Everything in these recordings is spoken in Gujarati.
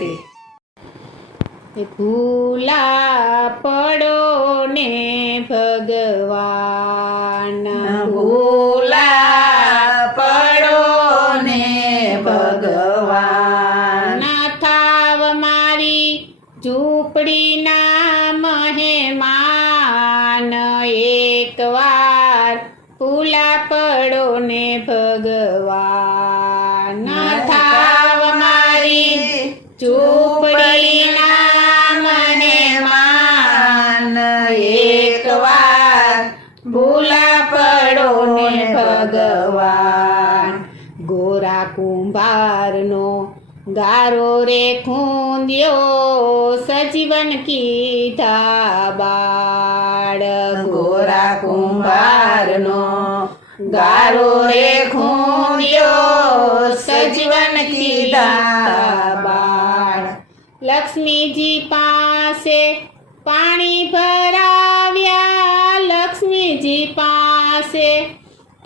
ગુજરાતી. ભૂલા પડો ને ભગવાન, ભૂલા પડો ને ભગવાન. ના થાવ મારી ઝૂંપડીના મહેમાન, એકવાર ભૂલા પડો ને ભગવાન. ના થાવ મારી ઝૂંપડીના મહેમાન, એકવાર ભૂલા પડો ને ભગવાન. ગોરા કુંભારનો ગારો રે ખૂંદ્યો, સજીવન કીધા બાળ. ગોરા કુંભારનો ગારો રે ખૂંદ્યો, સજીવન કીધા બાળ. લક્ષ્મીજી પાસે પાણી ભરાવ્યા, લક્ષ્મીજી પાસે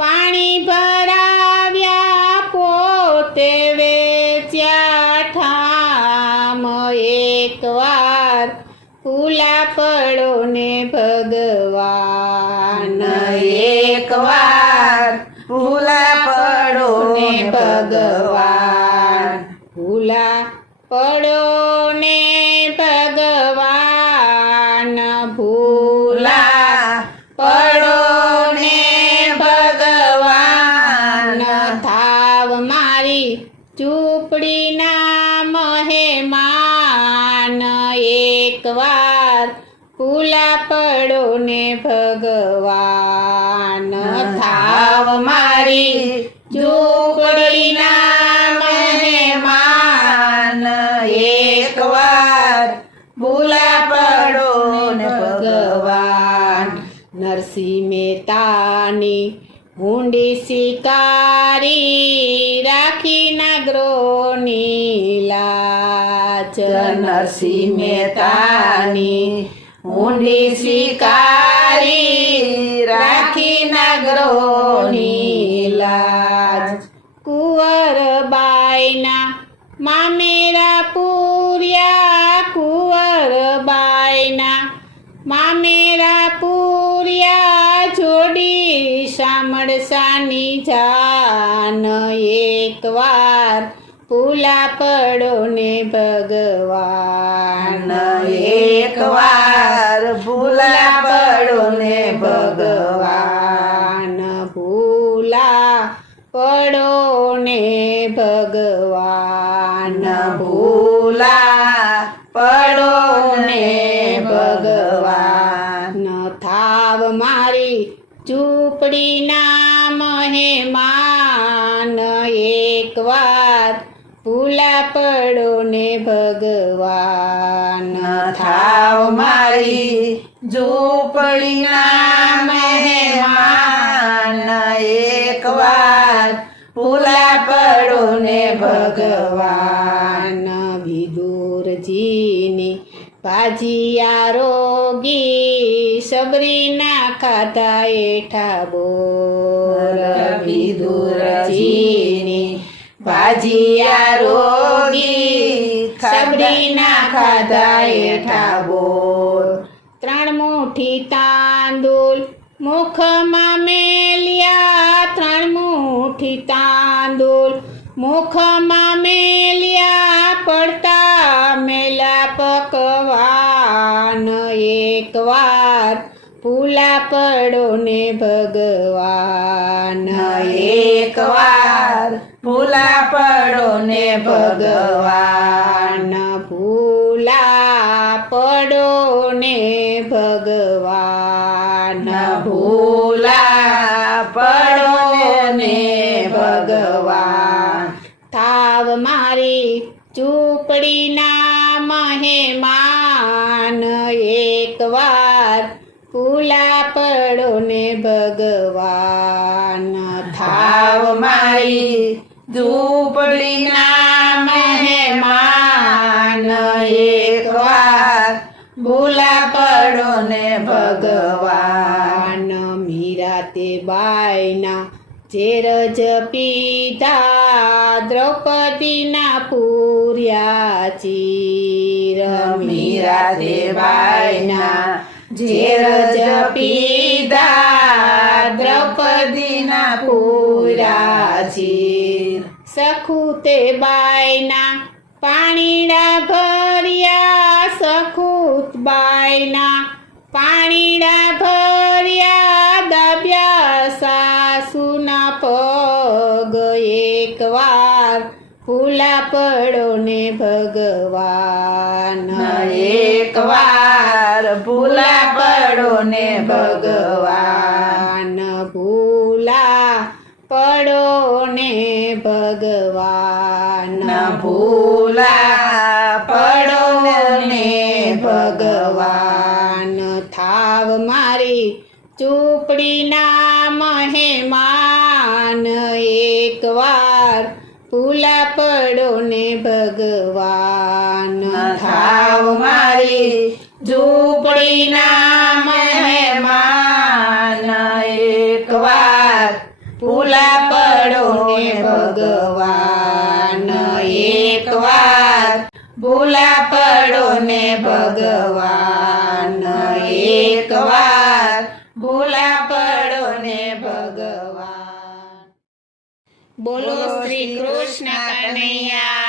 પાણી ભરાવ્યા, પોતે વેચ્યા ઠામ. એકવાર ભૂલા પડો ને ભગવાન, એકવાર ભૂલા પડો ને ભગવાન. ભૂલા પડો ને ભગવાન, ભૂલા પડો ને ભગવાન. થાવ મારી ઝૂંપડીના મહેમાન, એકવાર ભૂલા પડો ને ભગવાન. થાવ મારી ઝૂંપડીના મહેમાન, એકવાર ભૂલા પડો ને ભગવાન. નરસિંહ મહેતાની હુંડી શિકારી, રાખી નાગરોની લાજ. નરસિંહ મહેતાની ઊંડી શિકારી, રાખી નાગરોની લાજ. કુંવરબાઈના મામેરા પૂર્યા, કુંવરબાઈના મામેરા પૂર્યા, જોડી સામળસાની જાન. એકવાર ભૂલા પડો ને ભગવાન, એકવાર ભૂલા પડો ને ભગવાન. ભૂલા પડો ને ભગવાન, ભૂલા પડો ને ભગવાન. થાવ મારી ઝૂંપડીના મહેમાન, એકવાર ભૂલા પડો ને ભગવાન. થાવ મારી ઝૂંપડીના મહેમાન, એકવાર ભૂલા પડો ને ભગવાન. વિદુરજીની ભાજીયા રોગી, સબરીના ખાધા એઠા બોર. વિદુરજીની ભાજીયા રોગી, સબરીના ખાધા એઠા બોર. 3 મુઠ્ઠી તાંદુલ મુખમાં મેલ્યા, 3 મુઠ્ઠી તાંદુલ મુખમાં મેલ્યા, પડતા મેલા પકવાન. એકવાર ભૂલા પડો ને ભગવાન, એકવાર ભૂલા પડો ને ભગવાન. ભૂલા પડો ને ભગવાન, ભૂલા પડો ને ભગવાન. થાવ મારી ઝૂંપડીના મહેમાન, એકવાર ભૂલા પડો ને ભગવાન. થાવ મારી ઝૂંપડીના મહેમાન, એકવાર ભૂલા પડો ને ભગવાન. મીરાતે બાઈના ઝેર જ પીધા, દ્રૌપદીના પૂર્યા ચીર મીરા દેવાયના ઝેર જપીધા દ્રૌપદીના પૂરા ચીર સખું તે બાયના પાણીડા ભર્યા સખું બાયના પાણીડા ભર્યા દાબ્યા સાસુના પગ એકવાર ભૂલા પડો ને ભગવાન એકવાર ભૂલા પડો ને ભગવાન ભૂલા પડો ને ભગવાન ભૂલા પડો ને ભગવાન થાવ મારી ચૂપડીના મહેમાન એકવાર ભૂલા પડો ને ભગવાન થાવ મારી ઝૂંપડીના મહેમાન એકવાર ભૂલા પડો ને ભગવાન એકવાર ભૂલા પડો ને ભગવાન એકવાર ભૂલા પડો ને ભગવાન બોલો શ્રી કૃષ્ણ કનૈયા